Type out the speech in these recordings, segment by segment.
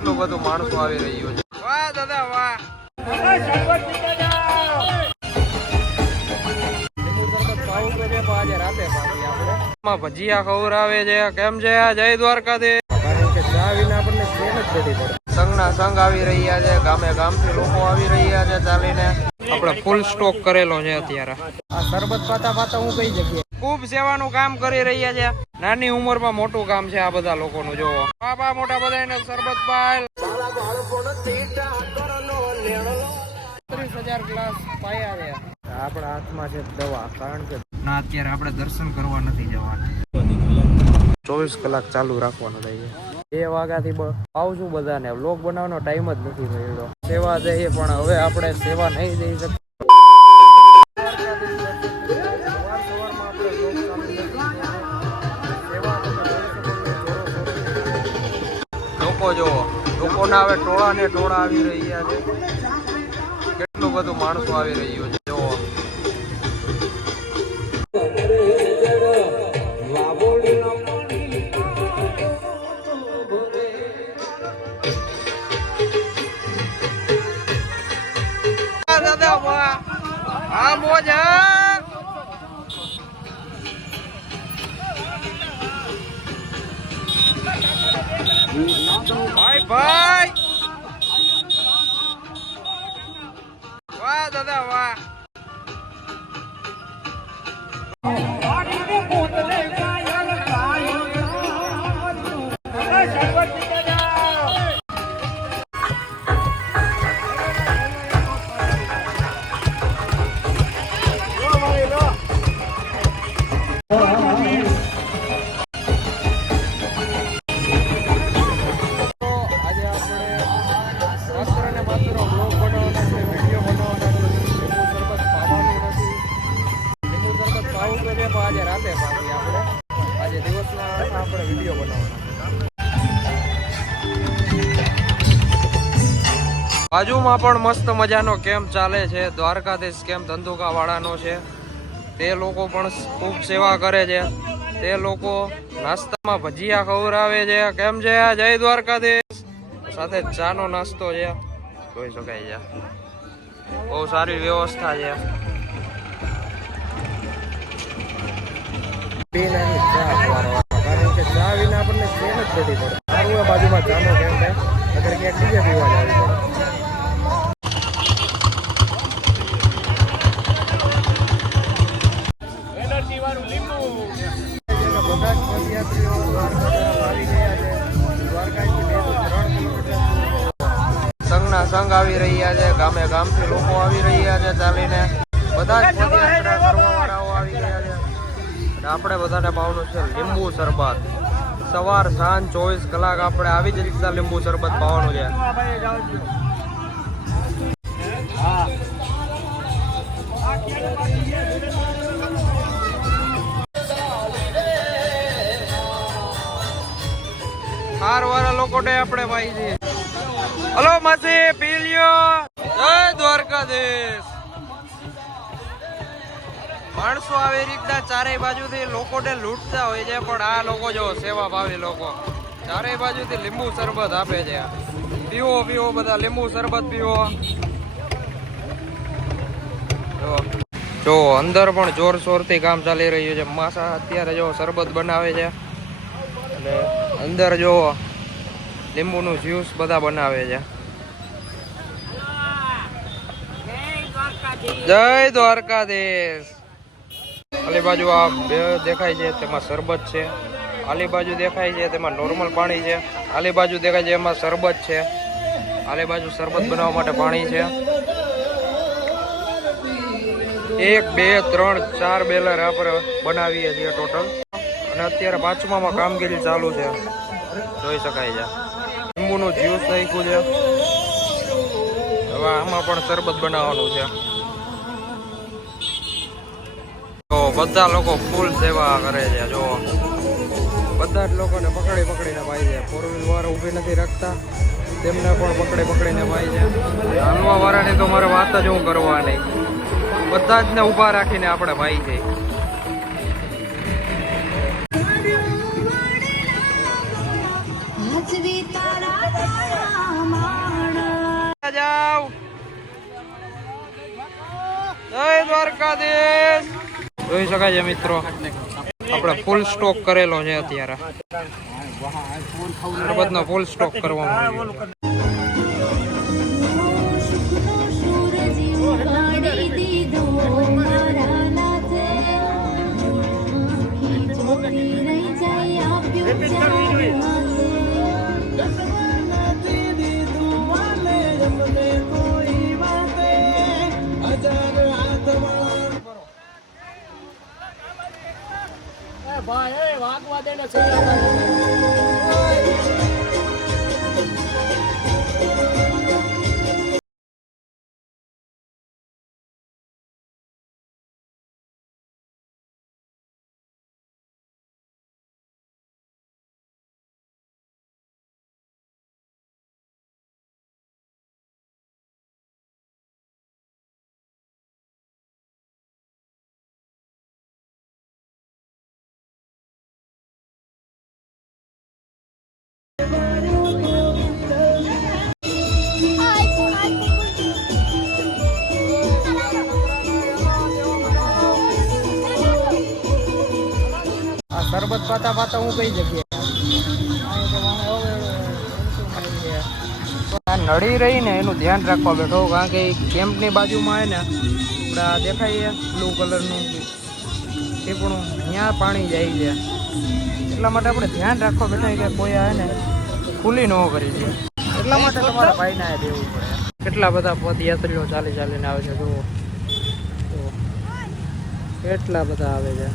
એટલું બધું માણસો આવી રહ્યું છે. વાહ, દાદા, વાહ. ભજીયા ખવડાવે છે. કેમ છે? જય દ્વારકાધીશ. કારણ આપણને સંઘના સંઘ આવી રહ્યા છે. ગામે ગામથી લોકો આવી રહ્યા છે ચાલીને. આપણે ફૂલ સ્ટોક કરેલો છે અત્યારે. આ સરબત પાતા પાતા હું કઈ જગ્યાએ? ખૂબ સેવાનું કામ કરી રહ્યા છે. નાની ઉંમરમાં મોટું કામ છે આ બધા લોકોનું જોવો બાપા મોટા બધા એને સરબત પાલ ત્રીસ હજાર ગ્લાસ પાયા છે. આપણા હાથમાં છે દવા કારણ કે ના અત્યારે આપણે દર્શન કરવા નથી જવાના. ચોવીસ કલાક ચાલુ રાખવાનું થાય છે. બે વાગ્યાથી બ- આવશું બધાને. લોક બનાવવાનો ટાઈમ જ નથી મળ્યો. સેવા દઈએ, પણ હવે આપણે સેવા નહીં દઈ શકીએ લોકો જો લોકોના હવે ટોળા ને ટોળા આવી રહ્યા છે. કેટલું બધું માણસો આવી રહ્યું છે જો બાજુમાં પણ મસ્ત મજાનો કેમ્પ ચાલે છે. દ્વારકાધીશ કેમ્પ ધંધુકા વાળાનો છે. તે લોકો પણ ખૂબ સેવા કરે છે. તે લોકો નાસ્તામાં ભજીયા ખવડાવે છે. કેમ છે? જય દ્વારકાધીશ. સાથે ચાનો નાસ્તો છે. જોઈ શકાય છે. બહુ સારી વ્યવસ્થા છે. કારણ કે ચા વિના આપણને સેમ જ પડે બાજુમાં ચાનો કેમ છે. અગર ક્યાંક બીજા પીવા ગામથી લોકો આવી રહ્યા છે ચાલીને. બધા આવી રહ્યા છે. આપણે બધાને પાવાનું છે લીંબુ શરબત. સવાર, સાંજ, ચોવીસ કલાક આપણે આવી જ રીતના લીંબુ શરબત પાવાનું છે. હાર વાળા લોકો આપણે ભાઈ છે. હલો માસી, પી લ્યો. જય દ્વારકાધીશ. માણસો આવી રીતના ચારેય બાજુથી લોકોને લૂંટતા હોય છે, પણ આ લોકો જો સેવા ભાવી લોકો. ચારેય બાજુથી લીંબુ શરબત આપે છે. પીવો પીવો, બધા લીંબુ શરબત પીવો. જો જો અંદર પણ જોરશોરથી કામ ચાલી રહ્યું છે. માસા અત્યારે જો શરબત બનાવે છે અને અંદર જો લીંબુનું જ્યુસ બધા બનાવે છે. જય દ્વારકાધીશ. આલી બાજુ આ બે દેખાય છે, તેમાં શરબત છે. આલી બાજુ દેખાય છે, તેમાં નોર્મલ પાણી છે. આલી બાજુ દેખાય છે, એમાં શરબત છે. આલી બાજુ શરબત બનાવવા માટે પાણી છે. એક, બે, ત્રણ, ચાર બેલર આપણે બનાવીએ છીએ ટોટલ અને અત્યારે પાંચમામાં કામગીરી ચાલુ છે. જોઈ શકાય છે. લીંબુનું જ્યુસ નાખ્યું છે. હવે આમાં પણ શરબત બનાવવાનું છે. બધા લોકો ફૂલ સેવા કરે છે જો બધા જ લોકોને પકડી પકડીને ભાઈ છે. ફોર વ્હીલ વાળા ઊભી નથી રાખતા. તેમને પણ પકડી પકડીને ભાઈ છે. હાલવા વાળાની તો મારે વાત જ હું કરવાની. બધા જ ને ઊભા રાખીને આપણે ભાઈ છે. જોઈ શકાય છે મિત્રો? આપણે ફૂલ સ્ટોક કરેલો છે અત્યારે. શરબતનો ફૂલ સ્ટોક કરવામાં આવ્યો આ શરબત પાતા પાતા હું કઈ જગ્યાએ? નડી રહી ને એનું ધ્યાન રાખવા બેઠો કારણ કે કેમ્પની બાજુમાં હે ને આપણે દેખાય બ્લુ કલરનું. ટીપણું ત્યાં પાણી જાય છે. એટલા માટે આપણે ધ્યાન રાખવા બેઠા કે કોઈ આવે ને ખુલ્લી ન કરી દે. એટલા માટે તમારે ભાઈને દેવું પડે. કેટલા બધા પદયાત્રીઓ ચાલી ચાલીને આવે છે જુઓ. કેટલા બધા આવે છે.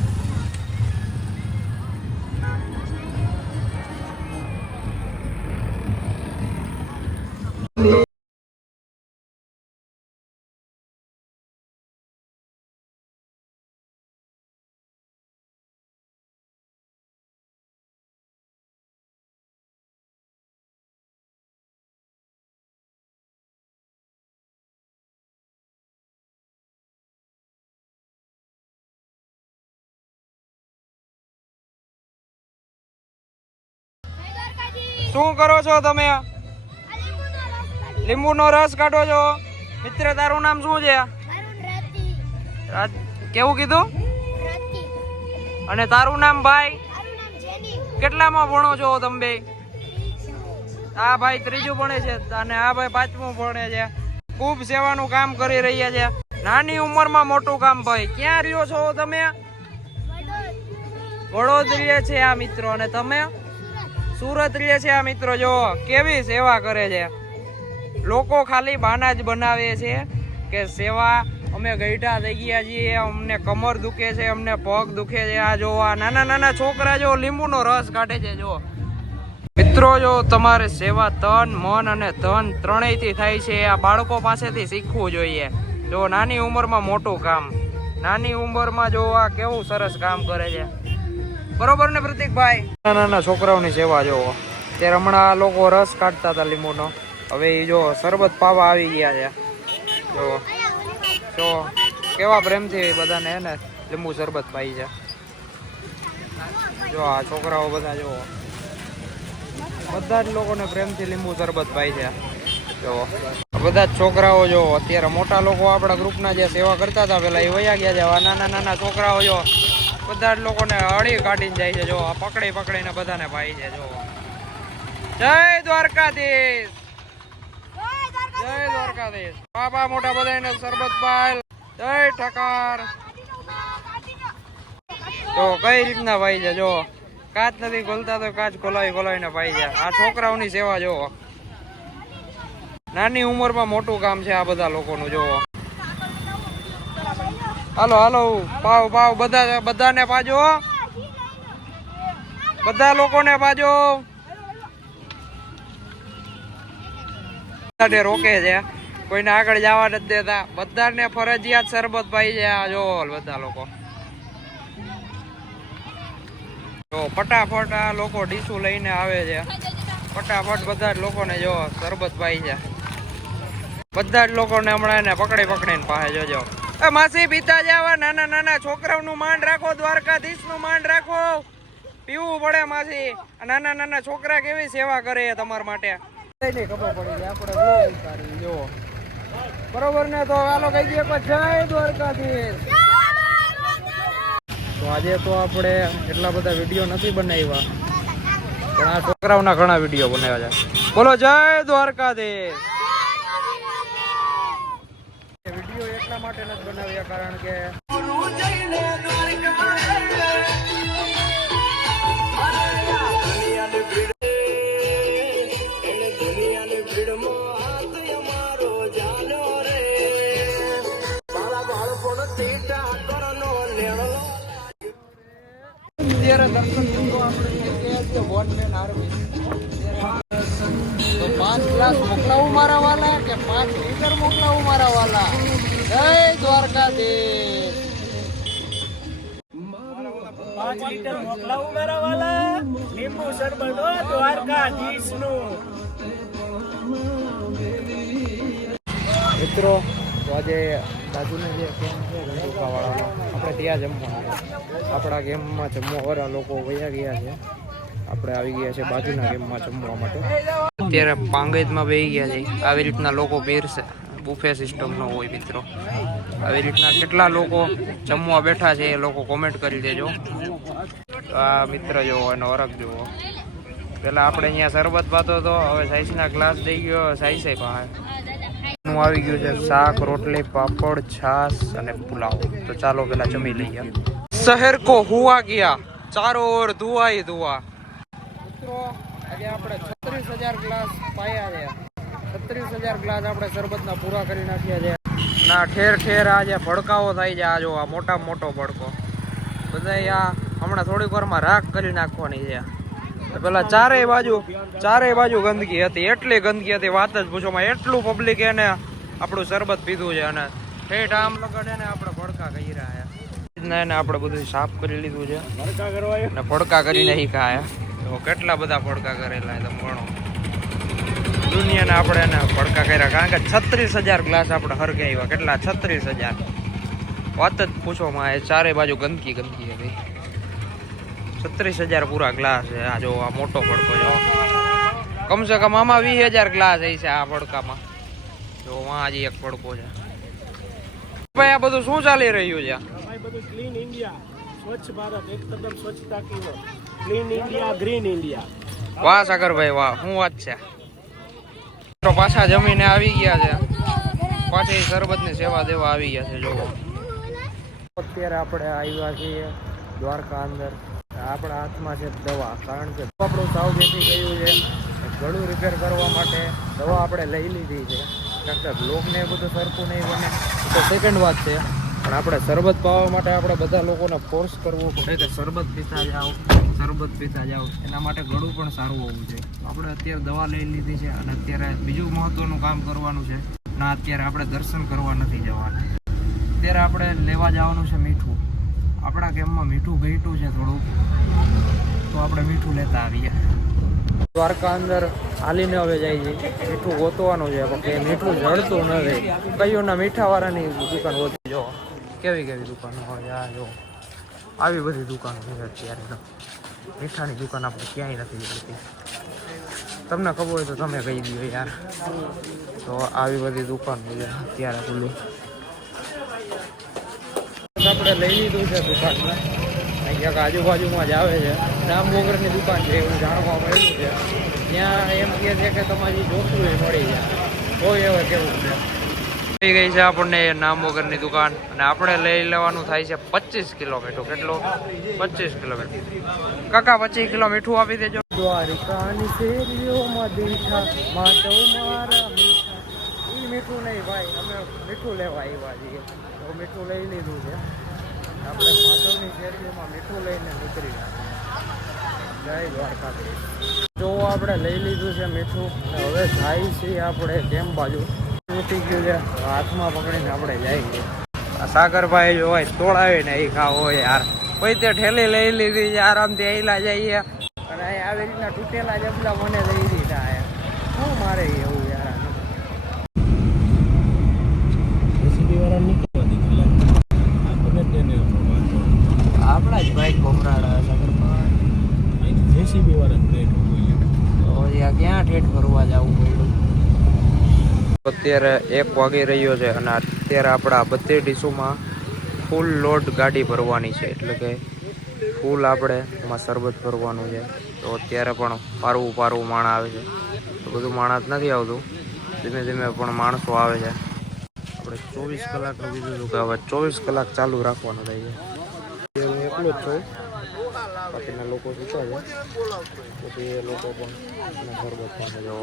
શું કરો છો તમે? લીંબુનો રસ કાઢો છો? મિત્ર, તારું નામ શું છે? કેવું કીધું? અને તારું નામ ભાઈ? કેટલામાં ભણો છો તમે બે? આ ભાઈ ત્રીજું ભણે છે અને આ ભાઈ પાંચમું ભણે છે. ખૂબ સેવાનું કામ કરી રહ્યા છે. નાની ઉંમરમાં મોટું કામ ભાઈ. ક્યાં રહ્યો છો તમે? વડોદરીએ છે આ મિત્રો. અને તમે? સુરત રહે છે આ મિત્રો, જો કેવી સેવા કરે છે. લોકો ખાલી બાના જ બનાવે છે કે સેવા. અમે ગઈઠા થઈ ગયા છીએ, અમને કમર દુખે છે, અમને પગ દુખે છે. આ જો, આ નાના નાના છોકરા જો લીંબુનો રસ કાઢે છે, જો. મિત્રો, જો તમારે સેવા તન, મન અને ધન ત્રણેયથી થાય છે. આ બાળકો પાસેથી શીખવું જોઈએ. જો નાની ઉંમરમાં મોટું કામ. નાની ઉંમરમાં જો આ કેવું સરસ કામ કરે છે. બરોબર ને પ્રતિકભાઈ નાના નાના છોકરાઓની સેવા જોવો. ત્યારે હમણાં લોકો રસ કાઢતા હતા લીંબુનો. હવે એ જો શરબત પાવા આવી ગયા છે. જો. જો. કેવા પ્રેમથી બધાને, હે ને? લીંબુ શરબત પાઈ છે. જો આ છોકરાઓ બધા જો બધા જ લોકોને પ્રેમથી લીંબુ શરબત પાઈ છે. જો. બધા જ છોકરાઓ જો, અત્યારે મોટા લોકો આપણા ગ્રુપના જે સેવા કરતા હતા, પેલા એ વયા ગયા છે. નાના નાના છોકરાઓ જો બધા જ લોકોને હળી કાઢીને જાય છે. જો, આ પકડી પકડીને બધાને ભાઈ છે, જો. જય દ્વારકાધીશ. જય દ્વારકાધીશ. બાપા મોટા બધાને શરબત પાય જય ઠકાર. તો કઈ રીતના ભાઈ છે, જો. કાચ નથી ખોલતા તો કાચ ખોલાવી ખોલાવીને ભાઈ છે. આ છોકરાઓની સેવા, જો. નાની ઉંમરમાં મોટું કામ છે આ બધા લોકોનું જોવો હાલો હાલો. પાવ પાવ. બધા, બધાને પાજો બધા લોકોને પાજો. રોકે છે. કોઈને આગળ જવા નથી દેતા. બધાને ફરજિયાત શરબત પાઈ છે આ જો બધા લોકો. તો ફટાફટ આ લોકો ડીસું લઈને આવે છે. ફટાફટ બધા જ લોકોને જો શરબત પાઈ છે. બધા જ લોકોને હમણાં એને પકડી પકડીને પાસે જોજો. માસી પિતા જાવા નાના નાના છોકરાઓનું માંડ રાખો, દ્વારકાધીશનું માંડ રાખો. પીવું પડે માસી. નાના નાના છોકરા કેવી સેવા કરે તમારા માટે? બરોબર ને તો હાલો કહી દઈએ જય દ્વારકાધીશ. તો આજે તો આપણે એટલા બધા વીડિયો નથી બનાવ્યા, પણ આ છોકરાઓના ઘણા વીડિયો બનાવ્યા છે. બોલો, જય દ્વારકાધીશ વીડિયો એટલા માટે નથી બનાવ્યા કારણ કે અત્યારે દર્શન મિત્રો આપણે છે, વન મેન આર્મી પાંચ ગ્લાસ મોકલાવું મારા વાલા કે પાંચ લીટર મોકલાવું મારા વાલા? જય દ્વારકાધીશ. પાંચ લીટર મોકલાવું મારા વાલા. લીંબુ શરબત હો દ્વારકાધીશનું મિત્રો તો આજે બાજુનો જે કેમ છે રંડુકાવાળાનો આપણે ત્યાં જમવા આપણા ગેમમાં જમવાવાળા લોકો વયા ગયા છે. આપણે આવી ગયા છે બાજુના ગેમમાં જમવા માટે. અત્યારે પાંગેજમાં બેસી ગયા છે. આવી રીતના લોકો પીરશે બુફે સિસ્ટમ ન હોય મિત્રો. આવી રીતના કેટલા લોકો જમવા બેઠા છે એ લોકો કોમેન્ટ કરી દેજો. આ મિત્ર જોવો એનો અરગ જોવો પેલા આપણે અહીંયા શરબત પાતો હતો હવે સાઈસના ગ્લાસ દઈ ગયો સાઈસે પાસે આવી ગયું છે શાક, રોટલી, પાપડ છાસ અને પુલાવ. તો ચાલો પેલા જમી લઈએ. શહેર કો હુઆ ગયા. ચારો ઓર ધુઆ ધુઆ. મિત્રો, આજે આપણે છત્રીસ હજાર ગ્લાસ પાયા છે છત્રીસ હજાર ગ્લાસ આપણે શરબતના પૂરા કરી નાખ્યા છે. ના ઠેર ઠેર આજે ભડકાઓ થાય છે આ જો આ મોટા મોટો ભડકો. બધા આ હમણાં થોડીક વારમાં રાખ કરી નાખવાની છે. પેલા ચારેય બાજુ ચારેય બાજુ ગંદકી હતી. એટલી ગંદકી હતી વાત જ પૂછોમાં એટલું પબ્લિક એને આપણું શરબત પીધું છે અને ઠેઠ આમ લગડે ને આપણે ભડકા કહી રહ્યા છે. એને આપણે બધું સાફ કરી લીધું છે. ભડકા કરવા ભડકા કરીને અહીં ખાયા. તો કેટલા બધા ભડકા કરેલા તમે ગણો દુનિયાને આપણે એને ભડકા કર્યા. કારણ કે છત્રીસ હજાર ગ્લાસ આપણે હરગે આવ્યા કેટલા? છત્રીસ હજાર. વાત જ પૂછવામાં એ ચારે બાજુ ગંદકી ગંદકી હતી છત્રીસ હજાર પૂરા ગ્લાસ છે. આ જો આ મોટો ભડકો જો કમસે કમ આમાં વીસ હજાર ગ્લાસ છે આ ભડકામાં. જો વાં હજી એક ભડકો છે. ભાઈ આ બધું શું ચાલી રહ્યું છે? બધું ક્લીન ઇન્ડિયા સ્વચ્છ ભારત. એકદમ સ્વચ્છતા કીવો ક્લીન ઇન્ડિયા ગ્રીન ઇન્ડિયા વાહ સાગરભાઈ વાહ. શું વાત છે? પાછા જમીને આવી ગયા છે. પાછી શરબતની સેવા દેવા આવી ગયા છે, જોવો. અત્યારે આપણે આવ્યા છીએ દ્વારકા અંદર. આપણા હાથમાં છે દવા, કારણ કે આપણું સાવ બેસી ગયું છે. ગળું રિપેર કરવા માટે દવા આપણે લઈ લીધી છે. કારણ કે બ્લોકને બધું સરખું નહીં બને. તો સેકન્ડ વાત છે પણ આપણે શરબત પાવા માટે આપણે બધા લોકોને ફોર્સ કરવો પડે. કે શરબત પીતા જાઓ શરબત પીતા જાઓ એના માટે ગળું પણ સારું હોવું જોઈએ આપણે અત્યારે દવા લઈ લીધી છે અને અત્યારે બીજું મહત્વનું કામ કરવાનું છે ના અત્યારે આપણે દર્શન કરવા નથી જવાના. અત્યારે આપણે લેવા જવાનું છે મીઠું. આપણા ગેમમાં મીઠું ઘટ્યું છે થોડું તો આપણે મીઠું લેતા આવીએ. દ્વારકા અંદર હાલીને હવે જાય છે. મીઠું ગોતવાનું છે પણ મીઠું જળતું નથી કયું ના મીઠાવાળાની દુકાન હોતી જો. કેવી કેવી દુકાનો હોય? આ જો. આવી બધી દુકાનો છે અત્યારે મીઠાની દુકાન આપણે ક્યાંય નથી જતી તમને ખબર હોય તો તમે કહી દો યાર. તો આવી બધી દુકાન છે અત્યારે ખુલ્લી. આપણે લઈ લીધું છે દુકાનમાં અહીંયા આજુબાજુમાં જ આવે છે. રામ બોગરની દુકાન છે એવું જાણવા મળ્યું છે. ત્યાં એમ કહે છે કે તમારી એ મળી જાય. કોઈ એવું કેવું છે? થઈ ગઈ છે આપણને નામ વગરની દુકાન. અને આપણે લઈ લેવાનું થાય છે પચીસ કિલો મીઠું. કેટલું? પચીસ કિલો મીઠું. કાકા, પચીસ કિલો મીઠું આપી દેજો. દ્વારકાની શેરીઓમાં દીઠા માધવ મારા મીઠું. નહીં ભાઈ, અમે મીઠું લેવા આવ્યા છીએ. તો મીઠું લઈ લીધું છે. આપણે માધવની શેરીઓમાં મીઠું લઈને નીકળી ગયા જય દ્વારકાધીશ. જો આપણે લઈ લીધું છે મીઠું હવે જાય છીએ આપણે કેમ બાજુ. તૂટી ગયું છે. હાથમાં પકડીને આપણે જઈએ. આ સાગરભાઈ જો હોય તોડાવીને એ ખાવ હોય યાર. કોઈ તે ઠેલી લઈ લીધી છે આરામથી આયલા જઈએ. અને આવી રીતના તૂટેલા જબલા મને લઈ દીધા શું મારે એવું યાર આનું? જેસીબી વાળા નીકળવા દીધેલા આપણને તેને આપણા જ ભાઈ ઘોમરાડા સાગરભાઈ જેસીબી વાળા ટ્રેન તો ત્યાં ક્યાં ઠેઠ ફરવા જવું પડ્યું અત્યારે એક વાગી રહ્યો છે અને અત્યારે આપણા બધી ડીશોમાં ફૂલ લોડ ગાડી ભરવાની છે. એટલે કે ફૂલ આપણે એમાં શરબત ભરવાનું છે. તો અત્યારે પણ પારવું પારવું માણ આવે છે. તો બધું માણસ નથી આવતું. ધીમે ધીમે પણ માણસો આવે છે. આપણે ચોવીસ કલાકનું કીધું હતું કે, હવે ચોવીસ કલાક ચાલુ રાખવાનું થાય છે. એકલો જ બાકીના લોકો સુતા છે પછી એ લોકો પણ શરબત પણ જો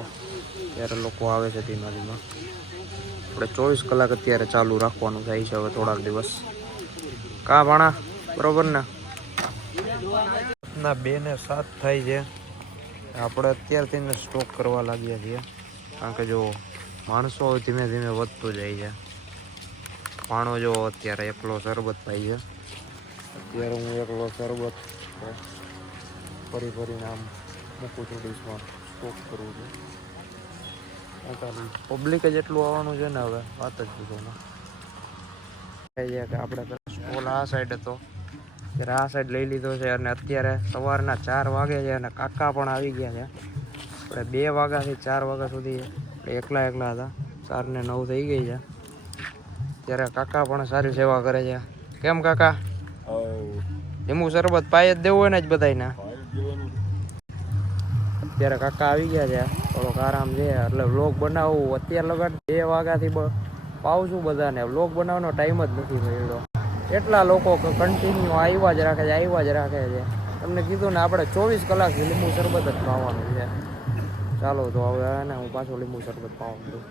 ત્યારે લોકો આવે છે ધીમા ધીમા આપણે ચોવીસ કલાક અત્યારે ચાલુ રાખવાનું થાય છે હવે થોડાક દિવસ. કા ભાણા? બરોબર ને? ના, બે ને સાત થાય છે. આપણે અત્યારથી સ્ટોક કરવા લાગ્યા છીએ. કારણ કે જો માણસો ધીમે ધીમે વધતું જાય છે. પાણો જો અત્યારે એકલો શરબત થાય છે. અત્યારે હું એકલો શરબત ફરી ફરીને આમ મૂકું છું ડીશમાં સ્ટોક કરું છું. પબ્લિક જ એટલું આવવાનું છે ને હવે વાત જ પૂછો કે આપણે સ્ટોલ આ સાઈડ હતો. આ સાઈડ લઈ લીધો છે અને અત્યારે સવારના ચાર વાગે છે અને કાકા પણ આવી ગયા છે. આપણે બે વાગ્યાથી ચાર વાગ્યા સુધી એકલા એકલા હતા. ચાર ને નવ થઈ ગઈ છે. ત્યારે કાકા પણ સારી સેવા કરે છે. કેમ કાકા? લીંબુ શરબત પાય જ દેવું હોય ને જ બધાને અત્યારે કાકા આવી ગયા છે. થોડોક આરામ છે. એટલે વ્લોગ બનાવવું અત્યારે લગાડ બે વાગ્યાથી પાવું છું બધાને. વ્લોગ બનાવવાનો ટાઈમ જ નથી મળ્યો. એટલા લોકો કન્ટિન્યુ આવ્યા જ રાખે છે, આવ્યા જ રાખે છે. તમને કીધું ને આપણે ચોવીસ કલાક લીંબુ શરબત જ પાવાનું છે. ચાલો તો હવે ને હું પાછો લીંબુ શરબત પાવું છું.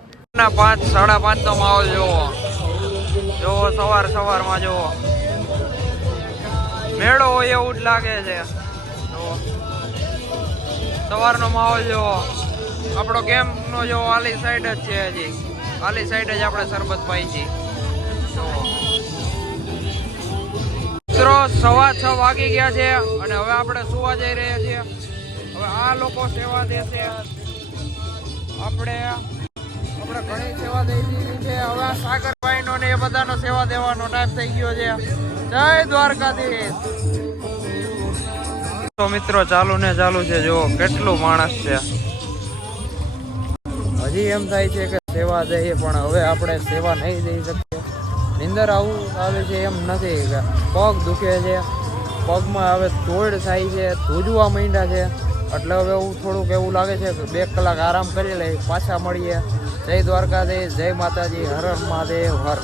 પાંચ, સાડા પાંચ નો માહોલ જોવો જોવો સવાર સવારમાં જોવો મેળો હોય એવું જ લાગે છે. જોવો સવારનો માહોલ જોવો. આપણો ગેમનો જો આલી સાઈડ જ છે હજી. આલી સાઈડ જ આપણે સરબત પાઈ છીએ મિત્રો, સવા છ વાગી ગયા છે અને હવે આપણે સુવા જઈ રહ્યા છીએ. હવે આ લોકો સેવા દેશે આપણે આપણે ઘણી સેવા દઈ દીધી છે હવે આ સાગરભાઈ નો ને એ બધાનો સેવા દેવાનો ટાઈમ થઈ ગયો છે. જય દ્વારકાધીશ. તો મિત્રો, ચાલુ ને ચાલુ છે. જો કેટલું માણસ છે. હજી એમ થાય છે કે સેવા દઈએ પણ હવે આપણે સેવા નહીં દઈ શકીએ. નિંદર આવું આવે છે એમ નથી પગ દુખે છે, પગમાં હવે તોડ થાય છે, ધૂજવા માંડ્યા છે. એટલે હવે એવું થોડુંક એવું લાગે છે કે બે કલાક આરામ કરી લઈ પાછા મળીએ. જય દ્વારકાધીશ, જય માતાજી હર મહાદેવ, હર.